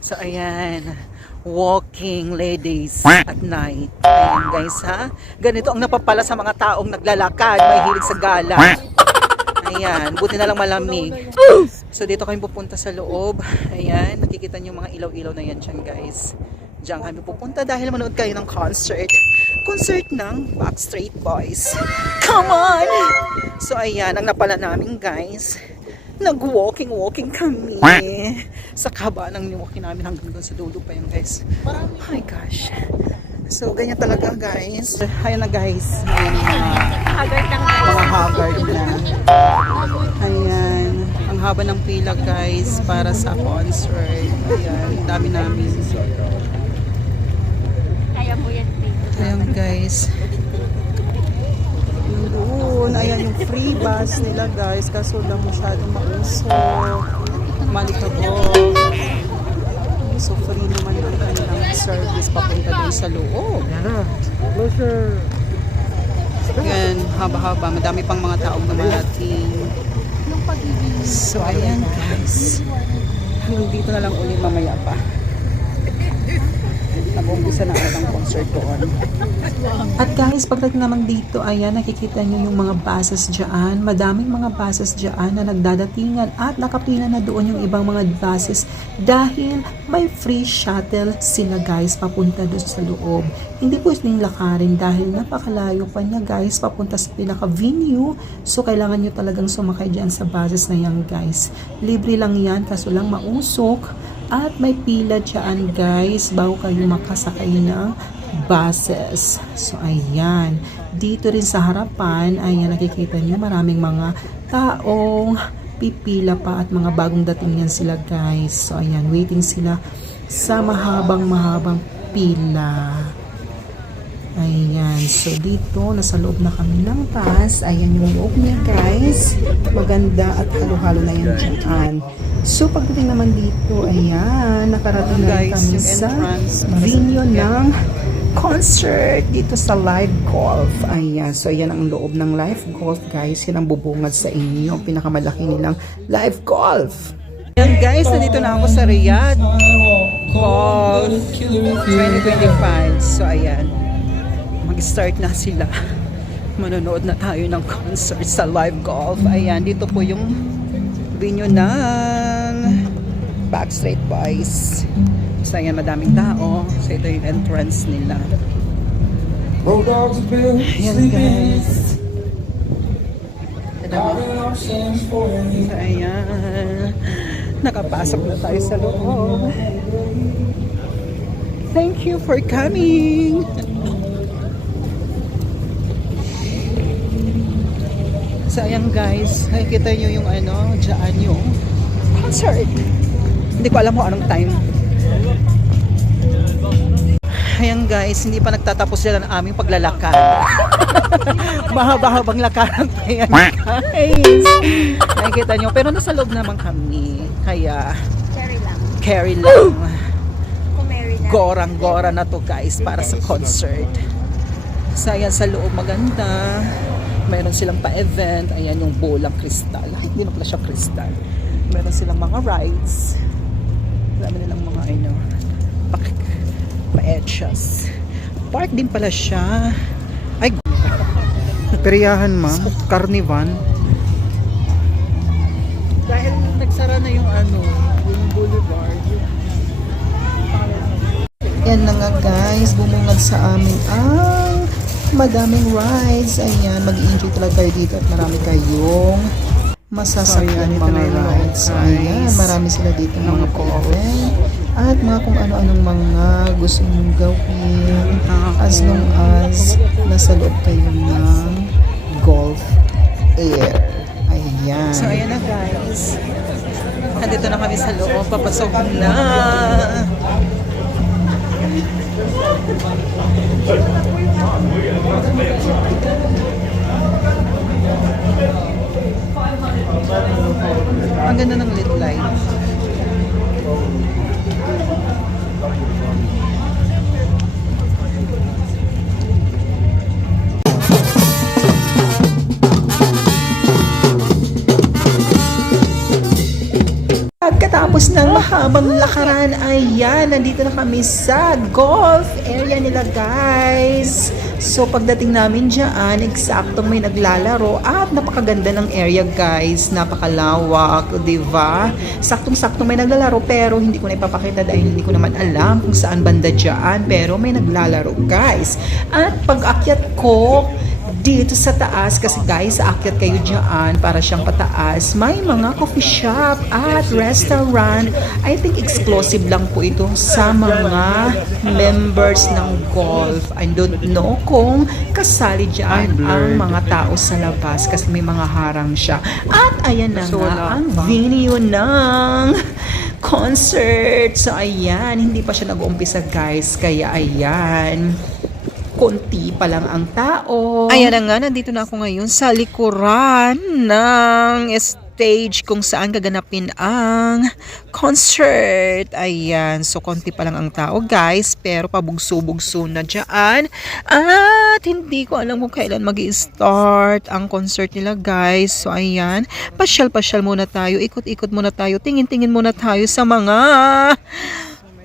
So ayan, walking ladies at night. Ayan guys ha, ganito ang napapala sa mga taong naglalakad, may hilig sa gala. Ayan, buti na lang malamig. So dito kami pupunta sa loob. Ayan, nakikita niyo mga ilaw-ilaw na yan dyan guys. Diyan kami pupunta dahil manood kayo ng concert. Concert ng Backstreet Boys. Come on! So ayan, ang napala namin guys. Nag-walking kami. Sa kaba ng walking namin hanggang doon sa dulo pa yun guys. Oh my gosh. So ganyan talaga guys. Ayan na guys. Haggard lang guys. Mga haggard na. Ayan. Ang haba ng pila guys para sa concert. Ayan. Dami namin. Kaya mo yan, Tito. Ayan guys. Doon. Ayan yung free bus nila guys. Kaso lang masyadong mausok. Malikabok. So free naman ang kanilang service papunta doon sa loob. Ayan, haba-haba. Madami pang mga taong namarating. So, ayan guys. Dito na lang ulit mamaya pa. Nag-umpisa na ang concert doon. At guys, pagdating naman dito, ayan, nakikita nyo yung mga buses dyan. Madaming mga buses dyan na nagdadatingan at nakapila na doon yung ibang mga buses dahil may free shuttle sila guys papunta doon sa loob. Hindi po silang lakarin dahil napakalayo pa niya guys papunta sa pinaka-venue. So, kailangan nyo talagang sumakay dyan sa buses na yan guys. Libre lang yan kaso lang mausok. At may pila dyan guys bago kayo makasakay ng buses. So ayan. Dito rin sa harapan, ayan nakikita niyo maraming mga taong pipila pa at mga bagong dating yan sila guys. So ayan, waiting sila sa mahabang pila. Ayan. So dito, nasa loob na kami ng bus. Ayan yung loob niya guys. Maganda at halo-halo na yan dyan. So, pagdating naman dito, ayan, nakarating na rin kami sa venue ng concert dito sa Live Golf. Ayan, so ayan ang loob ng Live Golf, guys. Yan ang bubungad sa inyo, ang pinakamalaki nilang Live Golf. Ayan guys, nandito na ako sa Riyadh Golf 2025. So, ayan, mag-start na sila. Manonood na tayo ng concert sa Live Golf. Ayan, dito po yung venue ng Backstreet Boys. So ayan, madaming tao. So ito yung entrance nila. Ayan guys. So ayan. Nakapasok na tayo sa loob. Thank you for coming. So ayan guys, nakikita nyo yung ano, dyan yung concert. Hindi ko alam kung anong time. Ayan guys, hindi pa nagtatapos sila ng aming paglalakad. Mahaba-habang lakaran pa yan guys. Nakikita nyo, pero nasa loob naman kami. Kaya, carry lang. Gorang-gora na to guys para sa concert. So ayan, sa loob maganda. Meron silang pa-event. Ayan yung bolang kristal. Ay, hindi na pala siya kristal. Meron silang mga rides. Marami nilang mga ano, pa-etchas. Park din pala siya. Ay, periyahan ma'am. Carnivan. Dahil nagsara na yung ano, yung boulevard. Yan na nga guys, bumungad sa amin ang madaming rides. Ayan, mag-i-enjoy talaga kayo dito at marami kayong masasakyan mga rides. So, ayan, marami sila dito ng mga event at mga kung ano-anong mga gusto nyong gawin as long as nasa loob kayo ng Golf Air. Ayan. So, ayan na guys. Nandito na kami sa loob. Papasok na. Ang ganda ng lit light. Pagkatapos ng mahabang lakaran, ayan, nandito na kami sa golf area nila, guys. So, pagdating namin dyan, eksaktong may naglalaro at napakaganda ng area, guys. Napakalawak, di ba? Saktong-saktong may naglalaro pero hindi ko na ipapakita dahil hindi ko naman alam kung saan banda dyan. Pero may naglalaro, guys. At pag-akyat ko dito sa taas, kasi guys, aakyat kayo dyan para siyang pataas, may mga coffee shop at restaurant. I think exclusive lang po ito sa mga members ng golf. I don't know kung kasali dyan ang mga tao sa labas kasi may mga harang siya. At ayan na nga ang venue ng concert. So ayan, hindi pa siya nag-uumpisa, guys, kaya ayan, konti pa lang ang tao. Ayan na nga, nandito na ako ngayon sa likuran ng stage kung saan gaganapin ang concert. Ayan, so konti pa lang ang tao, guys, pero pabugso-bugso na dyan. At hindi ko alam kung kailan mag-i-start ang concert nila, guys. So ayan, pasyal-pasyal muna tayo, ikot-ikot muna tayo, tingin-tingin muna tayo sa mga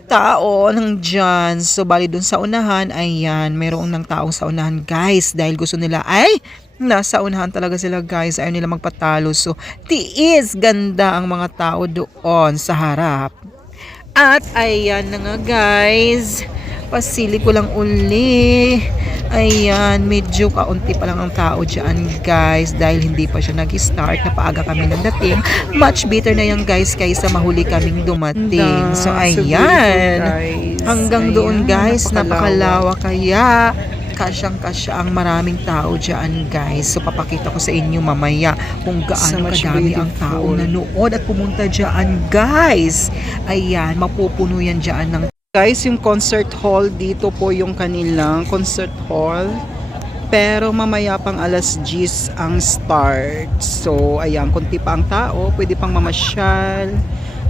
tao nang dyan. So, bali dun sa unahan, ayan, mayroong ng taong sa unahan, guys, dahil gusto nila ay nasa unahan talaga sila, guys. Ayaw nila magpatalo. So, tiis ganda ang mga tao doon sa harap. At ayan na nga, guys, pasili ko lang uli. Ayan, medyo kaunti pa lang ang tao dyan, guys, dahil hindi pa siya nag-start. Napaaga kami ng dating. Much better na yan, guys, kaysa mahuli kaming dumating. So, ayan. Hanggang doon, guys, napakalawak. Kaya kasyang-kasya ang maraming tao dyan, guys. So, papakita ko sa inyo mamaya kung gaano kadami ang tao na nood at pumunta dyan, guys. Ayan, mapupuno yan dyan ng guys. Yung concert hall, dito po yung kanilang concert hall. Pero mamaya pang alas 10 ang start. So, ayan, kunti pa ang tao. Pwede pang mamasyal.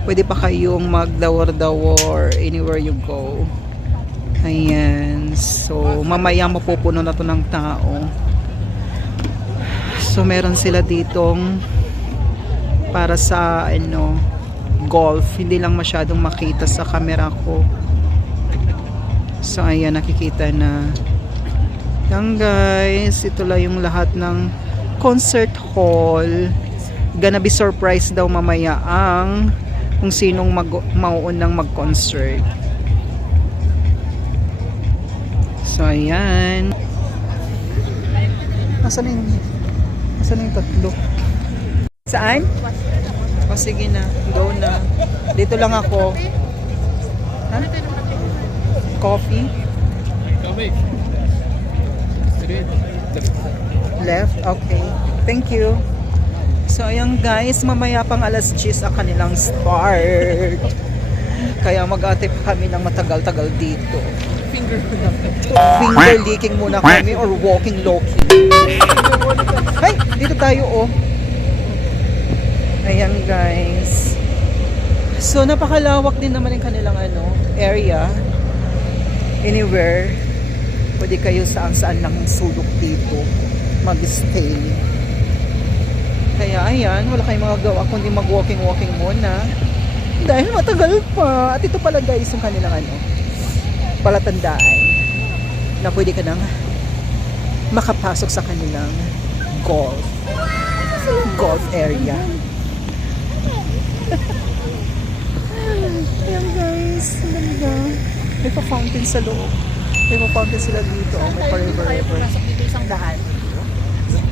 Pwede pa kayong magdawar-dawar anywhere you go. Ayan. So, mamaya mapupuno na to ng tao. So, meron sila ditong para sa, golf. Hindi lang masyadong makita sa camera ko. So, ayan, nakikita na. Yan, guys. Ito lang yung lahat ng concert hall. Gonna be surprise daw mamaya ang kung sinong mauunang mag-concert. So, ayan. Nasaan yung tatlo? Saan? O, sige na. Go na. Dito lang ako. Ha? Coffee? Left? Okay. Thank you. So, ayan, guys. Mamaya pang alas 10 ang kanilang start. Kaya mag-ate pa kami ng matagal-tagal dito. Finger licking muna kami or walking low-key. Ay! Dito tayo, oh. Ayan, guys. So, napakalawak din naman yung kanilang area. Anywhere. Pwede kayo saan-saan lang sulok dito mag-stay. Kaya, ayan, wala kayong mga gawa kundi mag-walking-walking muna. Dahil matagal pa. At ito pala, guys, yung kanilang palatandaan na pwede ka nang makapasok sa kanilang golf area. Ayan, guys, ganda. May pa-fountain sa loob. May pa-fountain sila dito. May forever. Pumasok dito isang daan.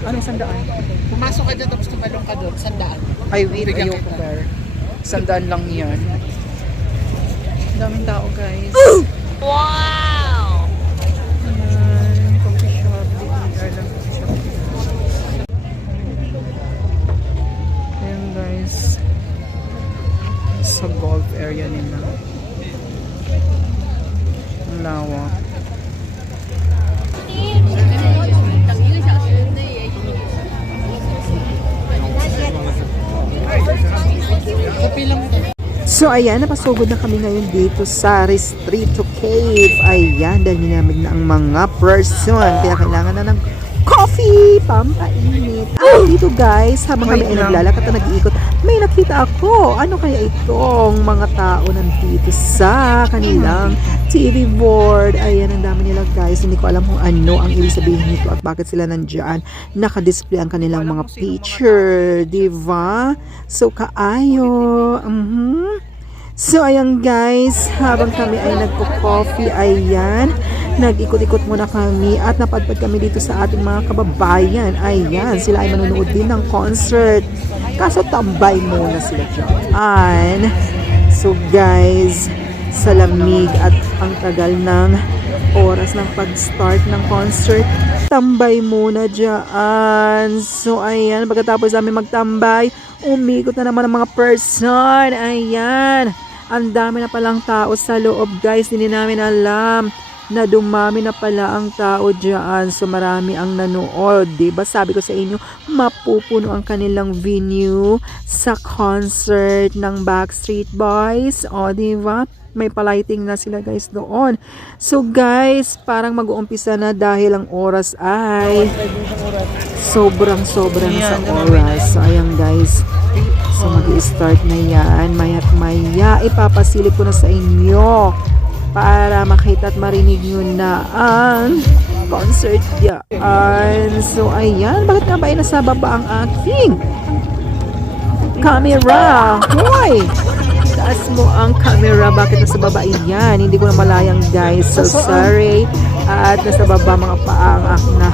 Anong sandaan? Pumasok ka dyan tapos tumalong ka doon, sandaan. Ay, wait, ayoko, bear. Sandaan lang yan. Daming tao, guys. Wow! Ayan, coffee shop. DDR lang coffee shop. Ayan, guys. Sa golf area nila. Ang lawak. So ayan, napasugod na kami ngayon dito sa Ristretto Cave. Ayan, dahil nilamig na ang mga person. Kaya kailangan na ng coffee coffee, pampainit. At dito guys, habang kami ay naglalakad at nag-iikot, may nakita ako. Ano kaya itong mga tao nandito sa kanilang TV board? Ayan, ang dami nila guys. Hindi ko alam kung ano ang ibig sabihin nito at bakit sila nandyan. Naka-display ang kanilang mga picture. Diba? So, kaayo. So, ayan guys, habang kami ay nagpo-coffee, ayan, nag-ikot-ikot muna kami at napadpad kami dito sa ating mga kababayan. Ayan, sila ay manonood din ng concert. Kaso tambay muna sila dyan. So guys, sa lamig at ang tagal ng oras ng pag-start ng concert, tambay muna dyan. So ayan, pagkatapos namin magtambay, umikot na naman ang mga person. Ayan, ang dami na palang tao sa loob guys. Hindi namin alam na dumami na pala ang tao dyan. So marami ang nanood. Diba sabi ko sa inyo, mapupuno ang kanilang venue sa concert ng Backstreet Boys. O diba? May palighting na sila guys doon. So guys, parang mag-uumpisa na dahil ang oras ay sobrang na sa oras. So ayan guys, so mag-i-start na yan. Maya't maya ipapasilip ko na sa inyo para makita at marinig nyo na ang concert yan. So ayan, bakit nga ba ay nasa baba ang aking camera? Hoy! Taas mo ang camera, bakit nasa baba yan? Hindi ko na malayang guys, so sorry. At nasa baba mga paa ang aking na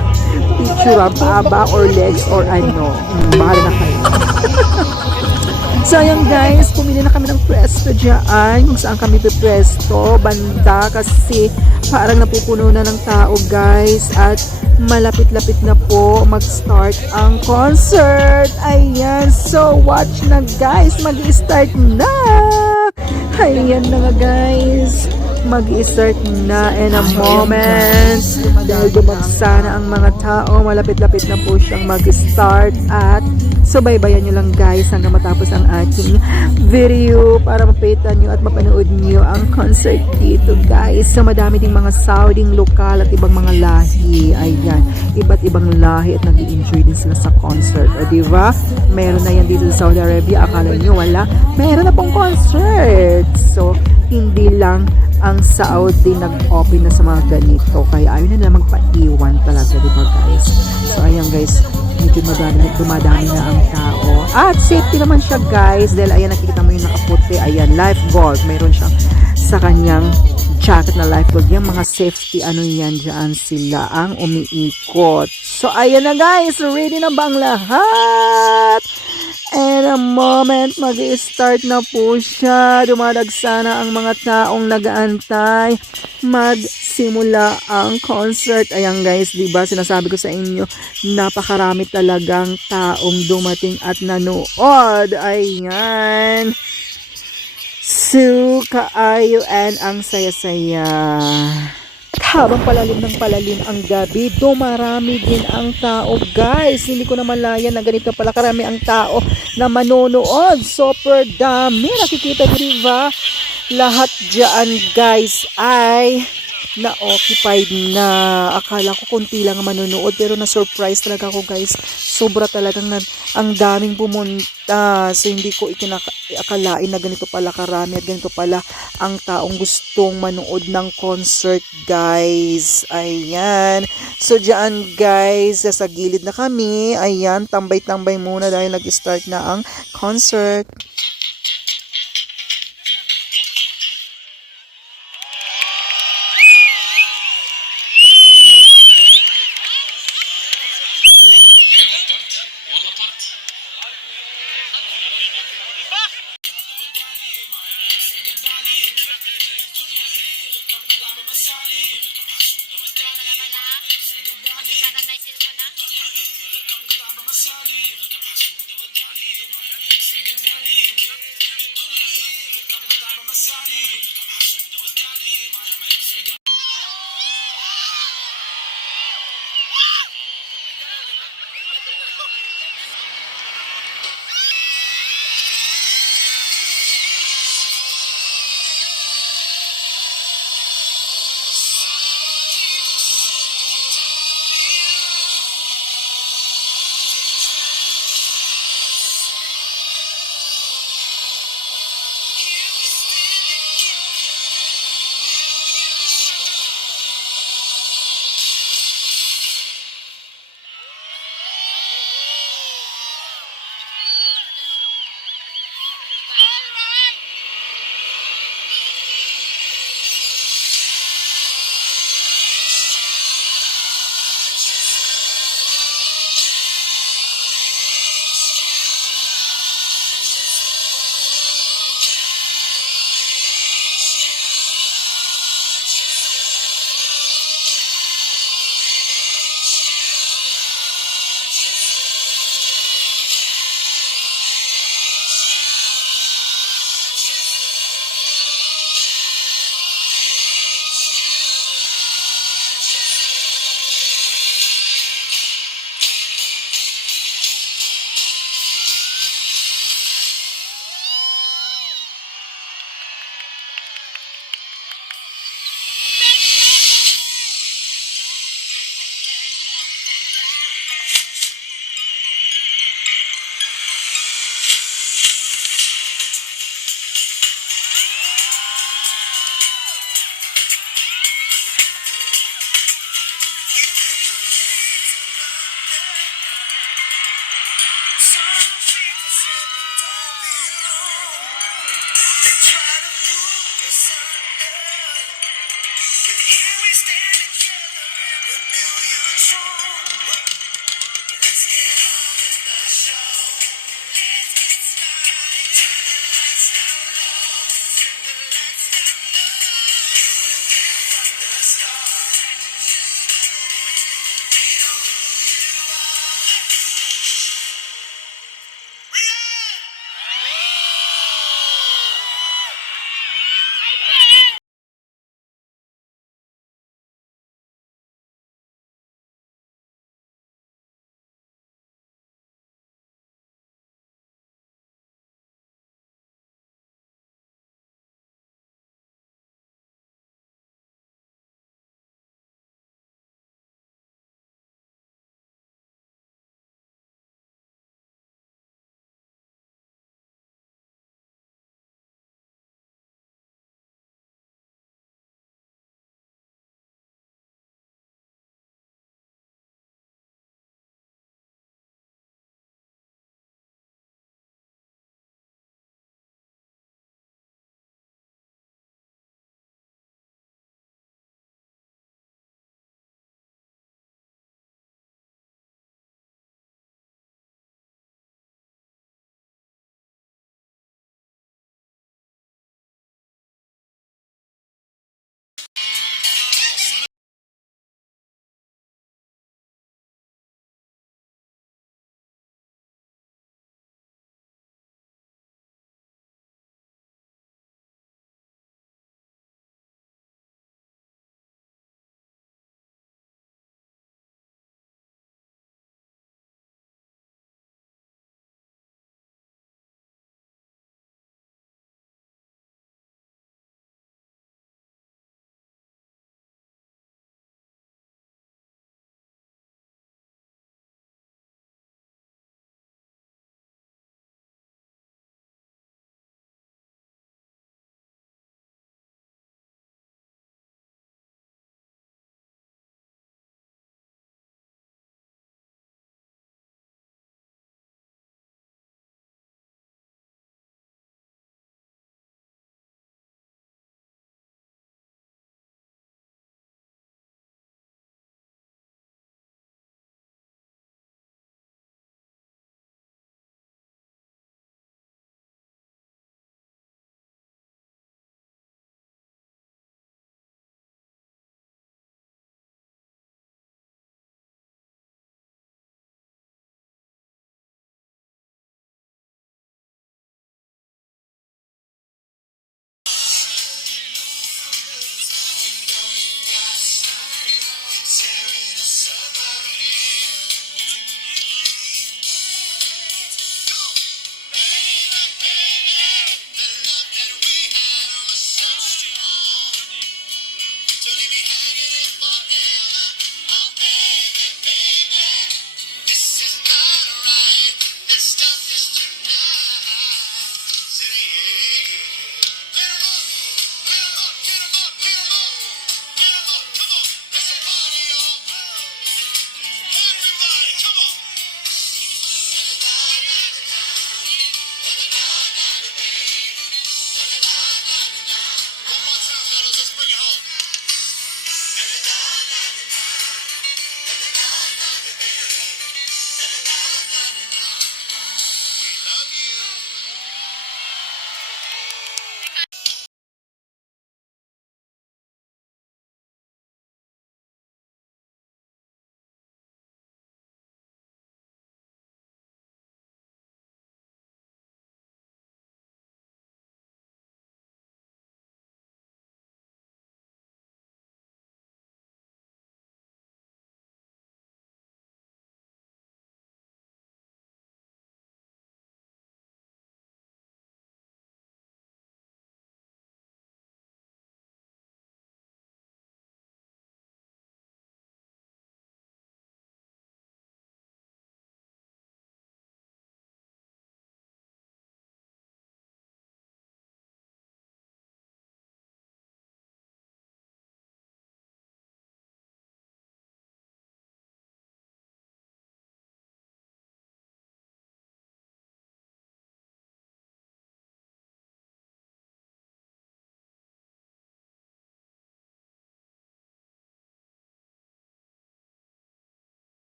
picture, paa or legs or ano. Bahala na kayo. So ayan guys, pumili na kami ng pwesto dyan, kung saan kami pipwesto, banda, kasi parang napupuno na ng tao guys at malapit-lapit na po mag-start ang concert. Ayan, so watch na guys, mag-start na. Ayan na nga guys, mag-start na in a moment. Dahil dumagsa na ang mga tao, malapit-lapit na po siyang mag-start at subaybayan nyo lang guys hanggang matapos ang aking video para mapita nyo at mapanood nyo ang concert dito guys. So madami ding mga Sauding lokal at ibang mga lahi. Ayan, iba't ibang lahi at nag-i-enjoy din sila sa concert. O diba? Meron na yan dito sa Saudi Arabia. Akala nyo wala? Meron na pong concert. So hindi lang ang Saudi nag-open na sa mga ganito. Kaya ayaw na magpa-iwan talaga, diba guys? So ayan guys, medyo dumadami na ang tao. At safety naman siya guys, dahil ayan nakikita mo yung nakaputi, ayan, lifeguard, mayroon siyang sa kanyang jacket na lifeguard. Yung mga safety, ano yan, dyan sila ang umiikot. So ayan na guys, ready na ba ang lahat? And a moment, mag-i-start na po siya. Dumadagsa na ang mga taong nag-aantay. Magsimula ang concert. Ayan guys, diba sinasabi ko sa inyo, napakarami talagang taong dumating at nanood. Ayan. So, kaayo and ang saya-saya. Habang palalim ng palalim ang gabi, dumarami din ang tao guys. Hindi ko na malayan na ganito pala karami ang tao na manonood. Super dami. Nakikita diba? Lahat dyan guys ay na-occupied na. Akala ko konti lang ang manonood pero na-surprise talaga ako guys. Sobra talagang ang daming pumunta. So hindi ko akalain na ganito pala karami at ganito pala ang taong gustong manood ng concert guys. Ayan. So dyan guys, sa gilid na kami. Ayan, tambay-tambay muna dahil nag-start na ang concert.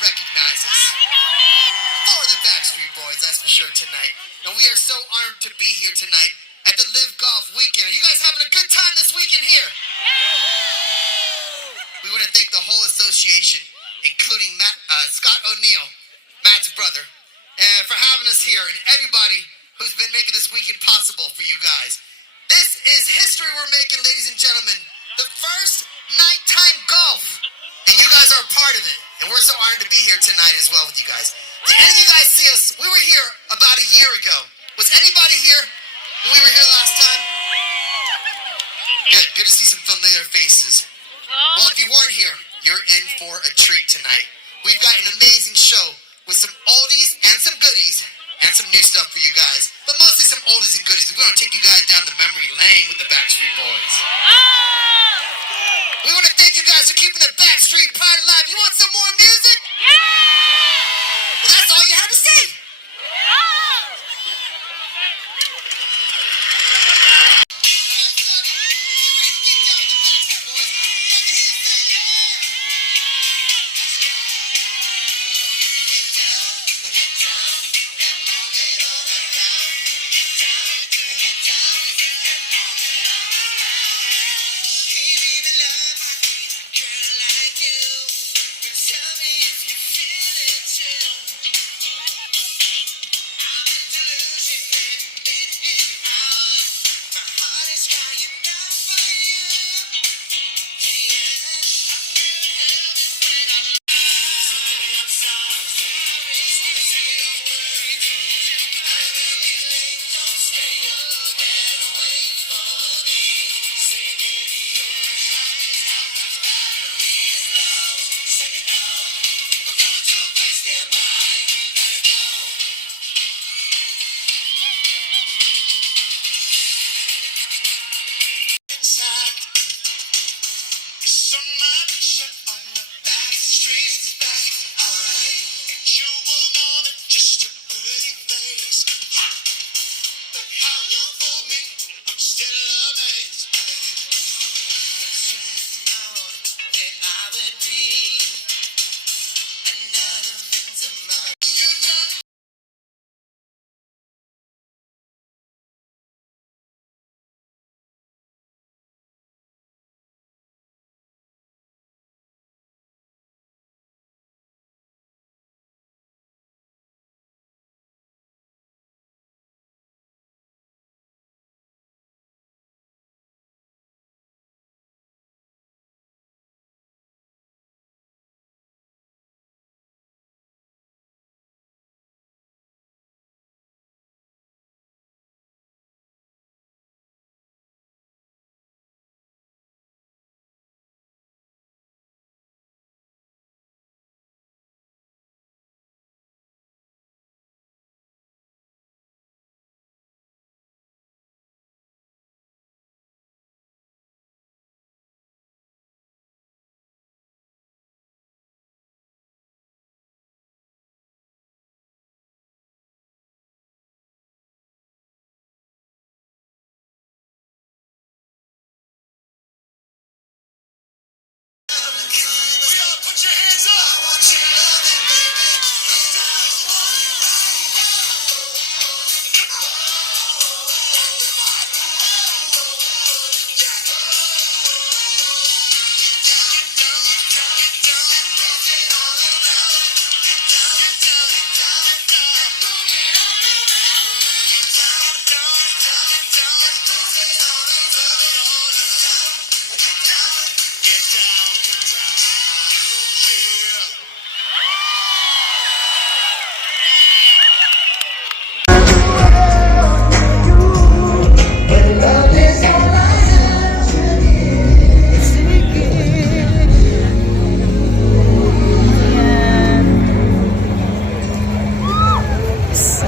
recognize us. For the Backstreet Boys, that's for sure tonight. And we are so honored to be here tonight at the Live Golf Weekend. Are you guys having a good time this weekend here? We want to thank the whole association, including Scott O'Neill, Matt's brother, for having us here, and everybody who's been making this weekend possible for you guys. This is history we're making, ladies and gentlemen. The first nighttime golf. And you guys are a part of it. And we're so honored to be here tonight as well with you guys. Did any of you guys see us? We were here about a year ago. Was anybody here when we were here last time? Good. Good to see some familiar faces. Well, if you weren't here, you're in for a treat tonight. We've got an amazing show with some oldies and some goodies and some new stuff for you guys. But mostly some oldies and goodies. We're going to take you guys down the memory lane with the Backstreet Boys. We want to thank you guys for keeping the Backstreet Party alive. You want some more music? Well, that's all you had to say.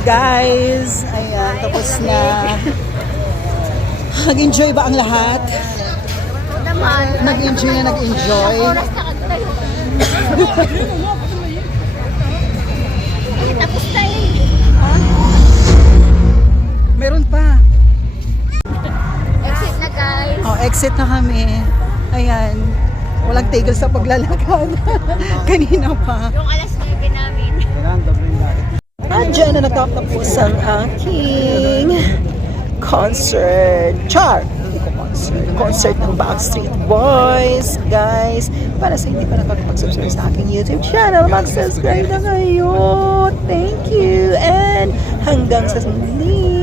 Guys, ayan, tapos na. Nag-enjoy ba ang lahat? Nag-enjoy na nag-enjoy. Tapos na eh. Meron pa. Exit na guys. Oh, exit na kami. Ayan. Walang nagtigil sa paglalakad. Kanina pa. Yung alas 9 namin. At dyan na natapos ang aking concert. Hindi ko concert. Concert ng Backstreet Boys. Guys, para sa hindi pa nakakapag-subscribe sa aking YouTube channel, mag-subscribe na kayo. Thank you. And hanggang sa muli.